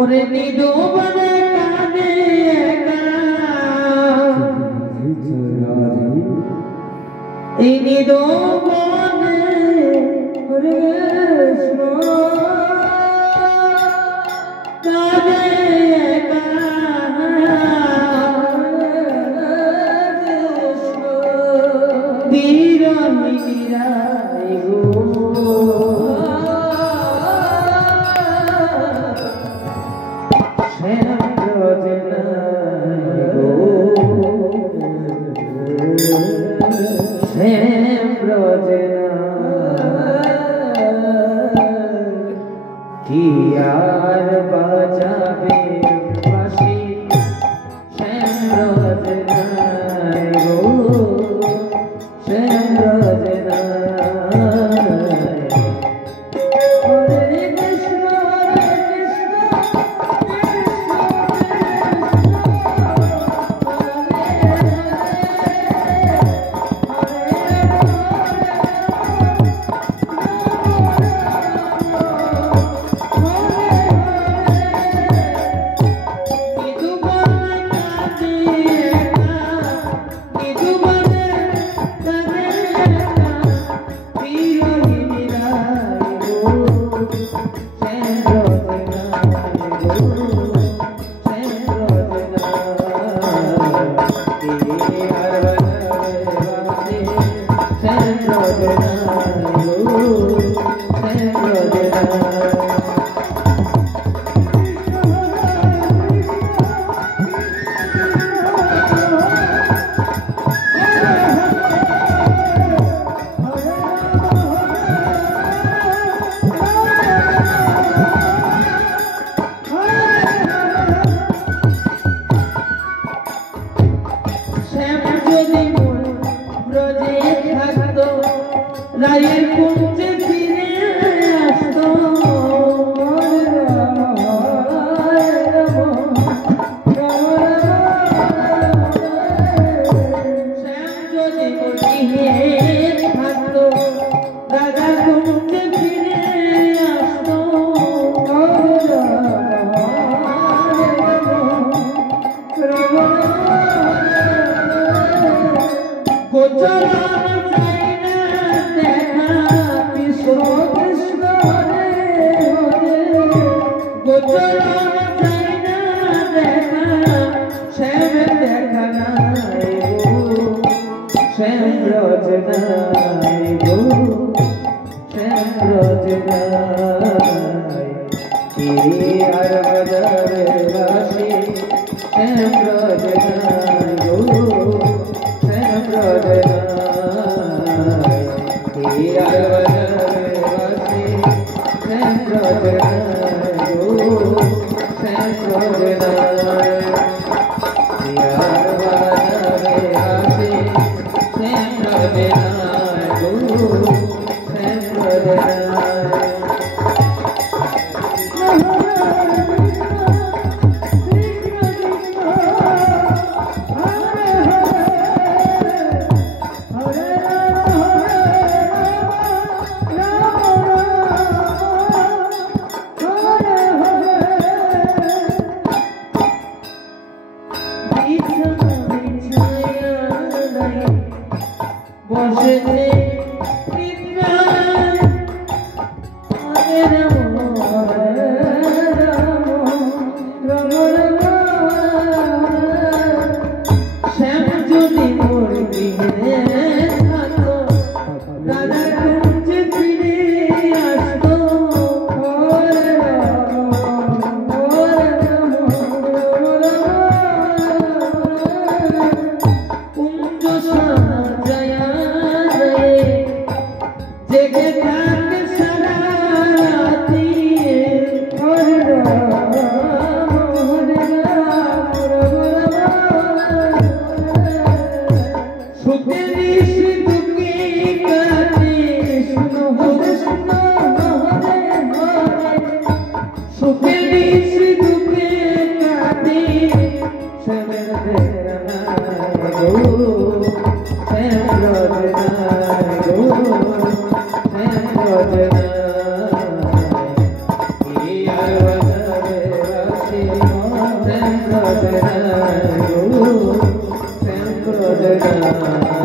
ওরে নিদু বনে কানে এই নিদু বনে কৃষ্ণ কানে বিরহিরাই গো কি আর বাজাবে বাঁশি শ্যাম রজনায় গো শ্যাম রজনায় হরে কৃষ্ণ রায়ের কুঞ্জে ফিরে আসতো শ্যাম যদি থাকতো রাজা কুঞ্জে ফিরে আসতো শ্যাম রজনায় গো শ্যাম রজনায় কি আর বাজাবে বাঁশি শ্যাম রজনায় গো শ্যাম রজনায় কি আর বাজাবে বাঁশি শ্যাম রজনায় গো শ্যাম রজনায় কি আর বাজাবে বাঁশি শ্যাম রজনায় গো শ্যাম রজনায় বসে শ্যাম যদি মোর গৃহে থাকতো রাজা কুঞ্জে ফিরে আসতো কুঞ্জ সাজায়া জেগে থাকে সারা রাতি সুখে নিশি দুঃখে কাটে শুনো হরে শুনো হরে হরে সুখে নিশি দুঃখে কাটে শ্যামের রজনায় গো শ্যাম রজনায় গো শ্যাম রজনায় কি আর বাজাবে না